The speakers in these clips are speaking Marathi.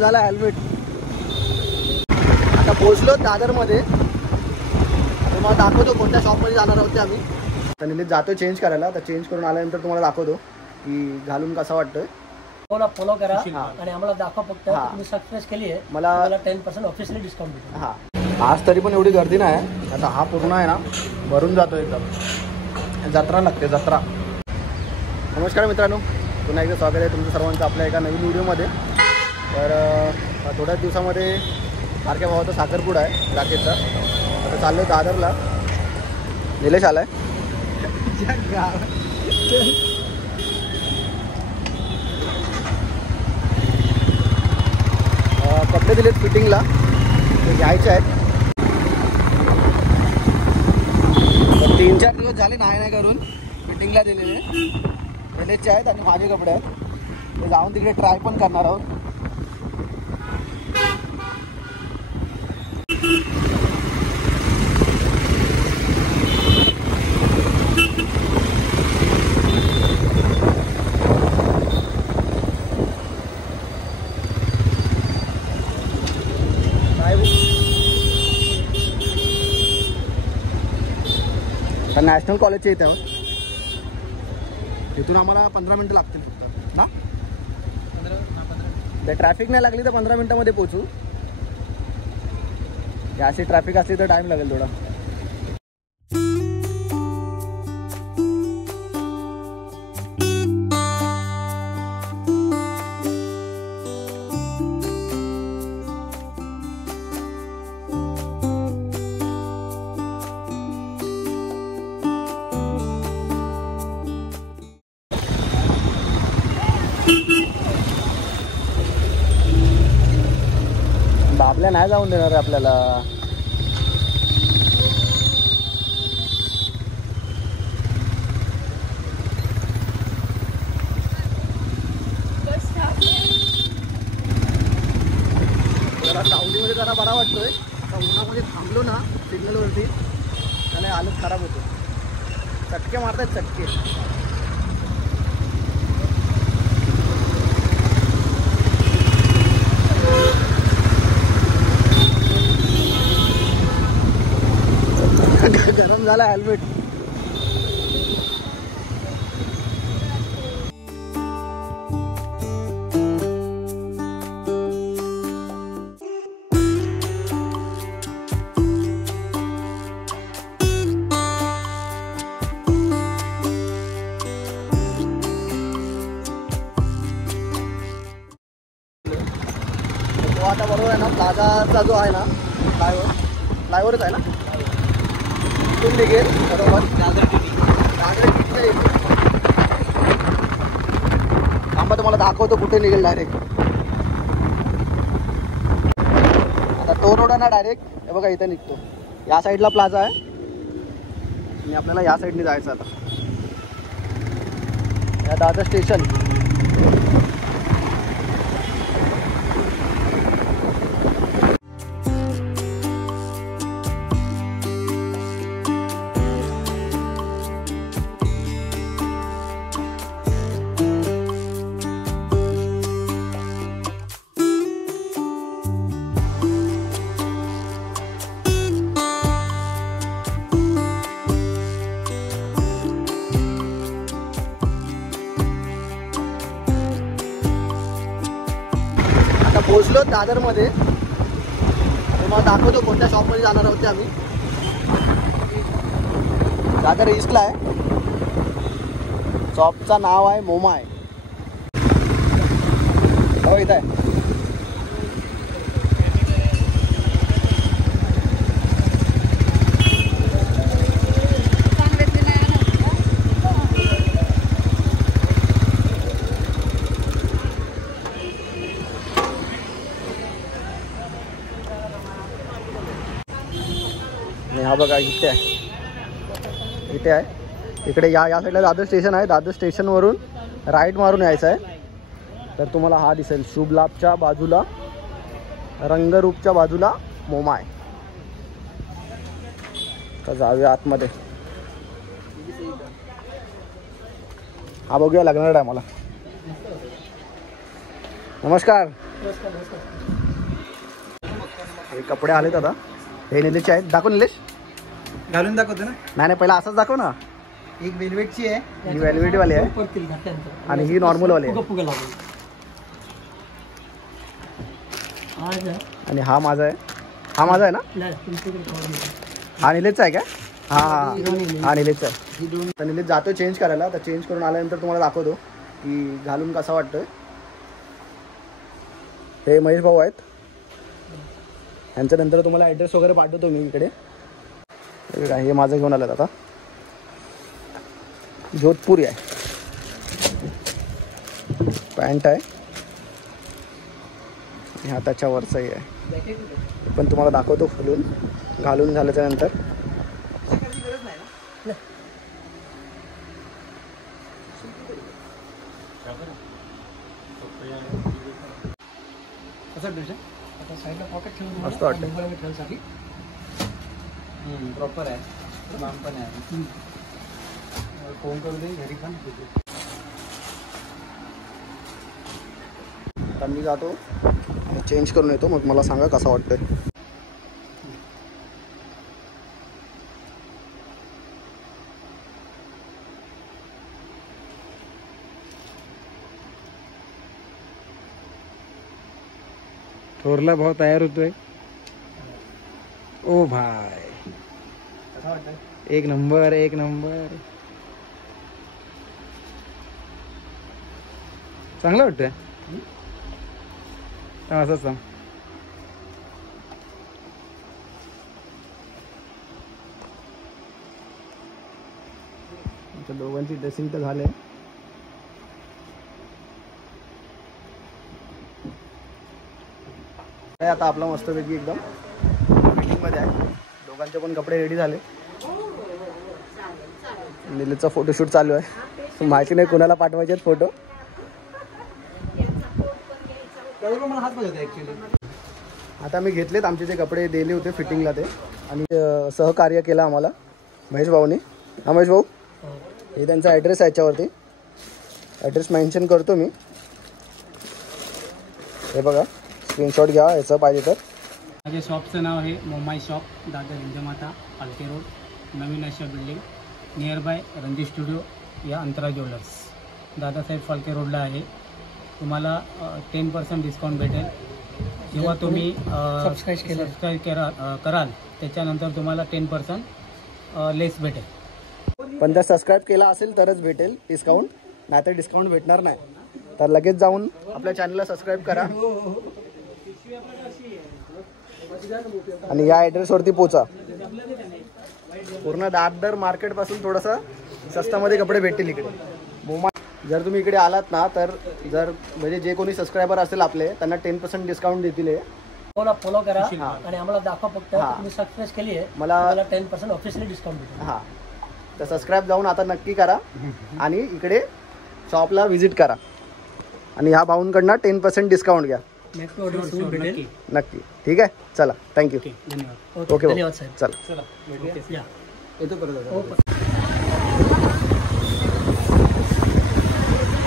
झाला हेल्मेट. आता पोहोचलो दादरमध्ये. आता मला दाखवतो कोणत्या शॉपमध्ये जाणार आहोत ते आम्ही. आता निलेश जातो चेंज करायला. आता चेंज करून आल्यानंतर तुम्हाला दाखवतो की घालून कसा वाटतोय. फॉलो करा आणि आम्हाला दाखवा फक्त तुम्ही सबस्क्राइब केली आहे. मला 10% ऑफिशियली डिस्काउंट देतो. हां, आज तरी पण एवढी गर्दी नाही. आता हा पूर्ण आहे ना भरून जातो एकदम. जत्रा लागते जत्रा. नमस्कार मित्रांनो, पुन्हा एकदा स्वागत आहे तुमचं सर्वांचं आपल्या एका नवीन व्हिडिओमध्ये. तर थोड्याच दिवसामध्ये सारख्या भावाचा साखरपुडा आहे राकेशचा. आता चाललो दादरला. निलेश आलाय. कपडे दिलेत फिटिंगला, ते घ्यायचे आहेत. 3-4 दिवस झाले नाही करून फिटिंगला दिलेले. निलेशचे आहेत आणि माझे कपडे आहेत. ते जाऊन तिकडे ट्राय पण करणार आहोत. नॅशनल कॉलेजच्या इथे आहोत. इथून आम्हाला 15 मिनटं लागतील फक्त ना. ट्रॅफिक नाही लागली तर 15 मिनटामध्ये पोहोचू. अशी ट्रॅफिक असली तर टाइम लागेल थोडा. आपल्या नाही जाऊन देणार आपल्याला. जरा सावलीमध्ये जरा बरा वाटतोय. आता उन्हामध्ये थांबलो ना सिग्नलवरती त्याने हालत खराब होतो. चटके मारतात चटके. गरम झाला हेल्मेट. तो आता बरोबर आहे ना प्लाझाचा जो आहे ना फ्लायओव्हरच आहे ना तिथून निघेल बरोबर. थांबा तुम्हाला दाखवतो कुठे निघेल डायरेक्ट. आता तो रोड आहे ना डायरेक्ट हे बघा इथे निघतो. या साईडला प्लाझा आहे आणि आपल्याला या साईडने जायचं. आता या दादर स्टेशन. पोहोचलो दादरमध्ये. तुम्हाला दाखवतो कोणत्या शॉपमध्ये जाणार आहोत ते आम्ही. दादर ईस्टला आहे. शॉपचं नाव आहे मोमाय. हो इथं आहे. हा बघा इथे आहे. इथे आहे. इकडे या साईडला दादर स्टेशन आहे. दादर स्टेशनवरून राईट मारून यायचं आहे तर तुम्हाला हा दिसेल. शुभ लाभच्या बाजूला, रंगरूपच्या बाजूला मोमाय. तर जाऊया आतमध्ये. हा बघूया लागणार आहे मला. नमस्कार. नमस्कार नमस्कार. हे कपडे आलेत आता. हे निलेशचे आहेत. दाखव निलेश. घालून दाखवतो ना. नाही पहिला असंच दाखव ना. एक वेलवेटची आहे, ही वेलवेट वाली आहे पडतील घातल्यानंतर. आणि ही नॉर्मल वाली आहे. फुगं फुगं लागेल. आज आणि हा माझा आहे. हा माझा आहे ना. नाही तुमच्याकडे खाऊ दे. हा निलेशचा आहे का. हा हा निलेश. हा निलेशचा आहे. ही दोन. तर निलेश जातो चेंज करायला. तर चेंज करून आल्यानंतर तुम्हाला दाखवतो की घालून कसा वाटतोय. हे महेश भाऊ आहेत. यांच्यानंतर तुम्हाला ॲड्रेस वगैरे पाठवतो मी इकडे. हे माझं घेऊन आलं आता. जोधपुरी आहे. पॅन्ट आहे. हा त्याच्यावरचाही आहे. हे पण तुम्हाला दाखवतो खोलून घालून झाल्याच्या नंतर. कसा ड्रेस आहे? आता साईडला पॉकेट ठेवून मस्त वाटतं. मोबाईल ठेवण्यासाठी. प्रॉपर आहे. माम पण आहे. फोन करू दे घरी पण. आता मी जातो चेंज करून येतो. मग मला सांगा कसा वाटतोय. थोरला भाऊ तयार होतोय. ओ भाई कसा वाटतोय. एक नंबर एक नंबर. चांगलं वाटतंय. असंच सांग. आमच्या दोघांची ड्रेसिंग तर झाले. आता आपला मस्तपैकी एकदम मीटिंगमध्ये आहे. दोघांचे पण कपडे रेडी झाले. निलेशचा फोटोशूट चालू आहे. माहिती नाही कोणाला पाठवायचे आहेत फोटो. मला हात बघायचा ऍक्च्युली. आता मी घेतलेत आमचे जे कपडे दिले होते फिटिंगला ते. आणि सहकार्य केलं आम्हाला महेश भाऊनी. हा महेश भाऊ. हे त्यांचा ॲड्रेस आहे याच्यावरती. ॲड्रेस मेन्शन करतो मी. हे बघा स्क्रीनशॉट घ्या याचं पाहिजे तर. माझ्या शॉपचं नाव आहे Momai shop, Dadar Hindmata Phalke road, Naveen Asia building, near by Ranji studio या अंतरा ज्वेलर्स, दादासाहेब फालके रोडला आहे. तुम्हाला 10% डिस्काउंट भेटेल जेव्हा तुम्ही सबस्क्राईब कराल. त्याच्यानंतर तुम्हाला 10% लेस भेटेल. पण जर सबस्क्राईब केला असेल तरच भेटेल डिस्काउंट. नाहीतर डिस्काउंट भेटणार नाही. तर लगेच जाऊन आपल्या चॅनलला सबस्क्राईब करा आणि या ॲड्रेसवरती पोचा. पूर्ण दादर मार्केटपासून थोडंसं स्वस्तामध्ये कपडे भेटतील इकडे. मोमा जर तुम्ही इकडे आलात ना तर जर म्हणजे जे कोणी सबस्क्रायबर असेल आपले त्यांना 10% डिस्काउंट देतील. फॉलो करा आणि आम्हाला दाखवा फक्त तुम्ही सबस्क्राईब केली आहे. मला 10% ऑफिशियली डिस्काउंट भेटेल. हां तर सबस्क्राईब जाऊन आता नक्की करा आणि इकडे शॉपला व्हिजिट करा आणि ह्या भाऊंकडनं 10% डिस्काउंट घ्या. नेक्स्ट ऑर्डर सुरू भेटेल नक्की. ठीक आहे चला थँक्यू. धन्यवाद. ओके धन्यवाद साहेब. चला. या येतो परत. हो.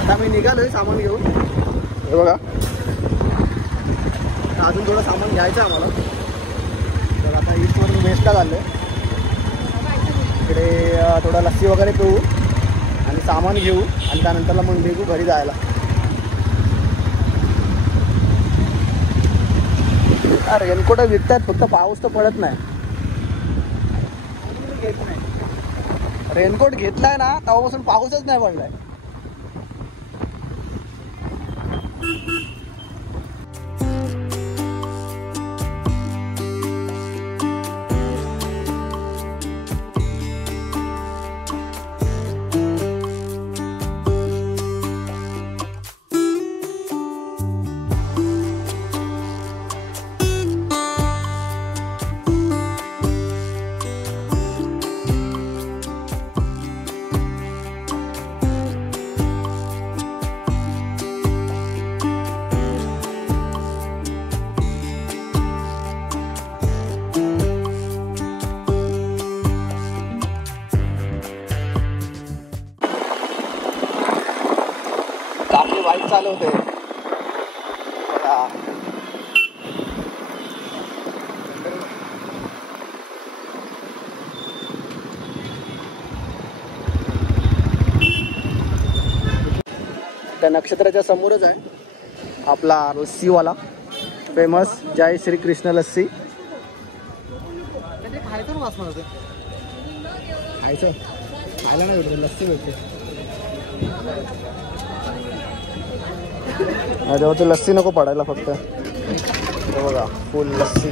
आता मी निघालोय सामान घेऊन. हे बघा अजून थोडं सामान घ्यायचं आहे आम्हाला. तर आता ईस्टवरून वेस्टला चाललोय. इकडे थोडं लस्सी वगैरे पिऊ आणि सामान घेऊ आणि त्यानंतरला मग निघू घरी जायला. रेनकोट विकतात फक्त पाऊस तर पडत नाही. रेनकोट घेतलाय ना तेव्हापासून पाऊसच नाही पडलाय. चालवते त्या नक्षत्राच्या समोरच आहे आपला लस्सीवाला फेमस जय श्री कृष्ण लस्सी. खायचं ना वाचणार होतं, खायचं खायला नाही भेटत, लस्सी भेटते. तेव्हा ते लस्सी नको पडायला फक्त. हे बघा फुल लस्सी.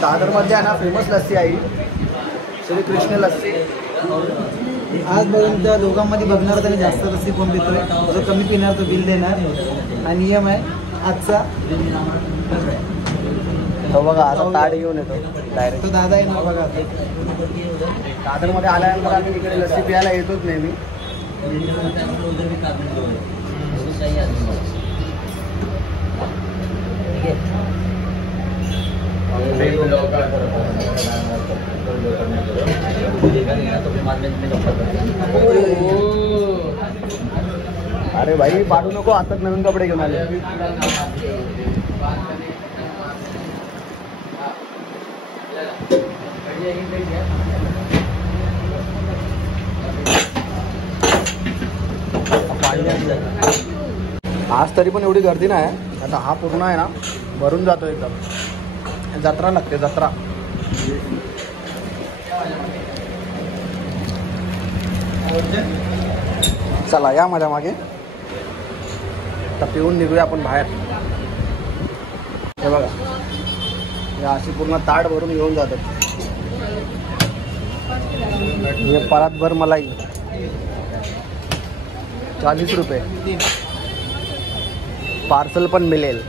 दादरमध्ये आहे ना फेमस लस्सी आहे श्री कृष्ण लस्सी. आजपर्यंत दोघांमध्ये बघणार त्याने जास्त लस्सी कोण देतोय, जो कमी पिणार तो बिल देणार. हा नियम आहे आजचा. तो बघा आता ताट घेऊन येतो डायरेक्ट. तो दादा येणार बघा. दादरमध्ये आल्यानंतर आम्ही इकडे लस्सी प्यायला येतोच नेहमी. अरे भाई पाडू नको, आता नवीन कपडे घेऊन आले. आज तरी पण एवढी गर्दी नाही. आता हा पूर्ण आहे ना भरून जातो एकदम. जत्रा लागते जत्रा. चला या माझ्या मागे. आता पिऊन निघूया आपण बाहेर. हे बघा या अशी पूर्ण ताट भरून घेऊन जातात. हे परातभर मलाई 40 रुपये. पार्सल पण मिळेल.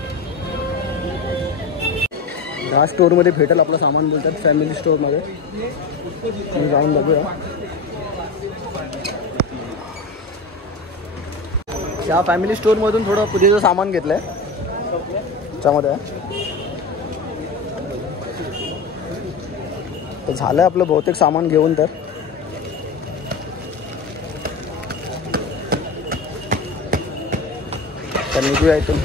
ह्या स्टोअरमध्ये भेटेल आपलं सामान बोलतात, फॅमिली स्टोअरमध्ये. मी जाऊन बघूया. ह्या फॅमिली स्टोअरमधून थोडं पूजेचं सामान घेतलंय. त्याच्यामध्ये तर झालं आपलं बहुतेक सामान घेऊन. तर निघूया इथून.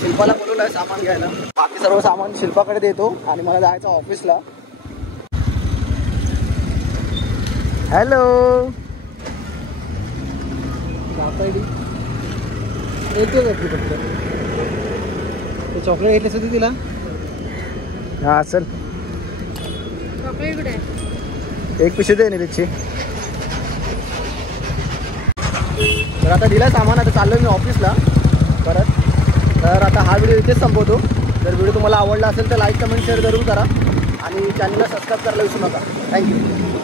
शिल्पाला बोलवलंय सामान घ्यायला. बाकी सर्व सामान शिल्पाकडे देतो आणि मला जायचं ऑफिसला. हॅलो येतो का तू फक्त? ते चॉकलेट घेतले होते तिला. हां चल एक पिशवी दे निरीची. तर आता दिला सामान. आता चाललो मी ऑफिसला परत. तर आता हा व्हिडिओ इथेच संपवतो. जर व्हिडिओ तुम्हाला आवडला असेल तर लाईक कमेंट शेअर जरूर करा आणि चॅनलला सबस्क्राईब करायला विसरू नका. थँक्यू.